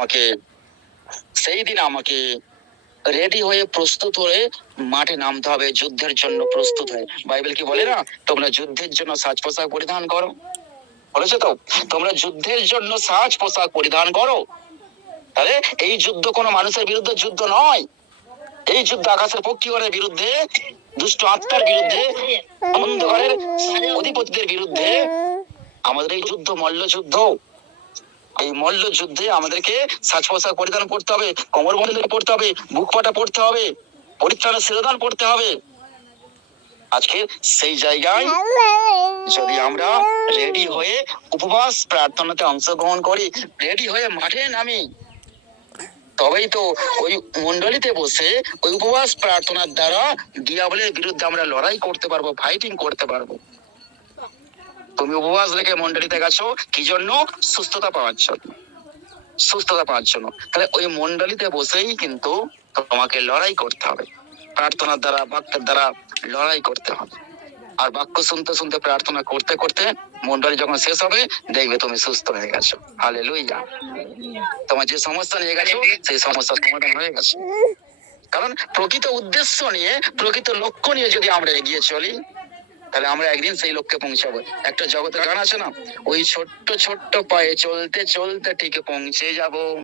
আমাকে সেই দিন আমাকে রেডি হয়ে প্রস্তুত হয়ে মাঠে নামতে হবে, যুদ্ধের জন্য প্রস্তুত হয়ে। বাইবেল কি বলে না, তোমরা যুদ্ধের জন্য সাজ পোশাক পরিধান করো, বলেছে তো, তোমরা যুদ্ধের জন্য সাজ পোশাক পরিধান করো। তাহলে এই যুদ্ধ কোনো মানুষের বিরুদ্ধে যুদ্ধ নয়, এই যুদ্ধ আকাশের পক্ষীগণের বিরুদ্ধে, দুষ্ট আত্মার বিরুদ্ধে, অন্ধকারের অধিপতিদের বিরুদ্ধে। আমাদের এই যুদ্ধ মল্লযুদ্ধ। এই মল্ল যুদ্ধে আমাদেরকে সাজ পোশাক পরিধান করতে হবে, কোমর বন্ধনী পড়তে হবে, বুক পাটা পড়তে হবে, পরিত্রাণের শিরোধান পড়তে হবে। আজকে সেই জায়গায় যদি আমরা রেডি হয়ে উপবাস প্রার্থনাতে অংশগ্রহণ করি, রেডি হয়ে মাঠে নামি, তবেই তো ওই মন্ডলীতে বসে ওই উপবাস প্রার্থনার দ্বারা ডিয়াবলের বিরুদ্ধে আমরা লড়াই করতে পারবো, ফাইটিং করতে পারবো। তুমি উপবাস রেখে মন্ডলীতে গেছো কি জন্য? সুস্থতা পাওয়ার জন্য, সুস্থতা পাওয়ার জন্য। তাহলে ওই মন্ডলীতে বসেই কিন্তু তোমাকে লড়াই করতে হবে, প্রার্থনার দ্বারা, বাক্যের দ্বারা লড়াই করতে হবে। আর বাক্য শুনতে শুনতে, প্রার্থনা করতে করতে মন্ডলী যখন শেষ হবে, দেখবে তুমি সুস্থ হয়ে গেছো। হালেলুয়া। তোমার যে সমস্যা নিয়ে গেছো সেই সমস্যার সমাধান হয়ে গেছে। কারণ প্রকৃত উদ্দেশ্য নিয়ে, প্রকৃত লক্ষ্য নিয়ে যদি আমরা এগিয়ে চলি, তাহলে আমরা একদিন সেই লক্ষ্যে পৌঁছাবো। একটা জগতের গান আছে না, ওই ছোট্ট ছোট্ট পায়ে চলতে চলতে ঠিক পৌঁছে যাব।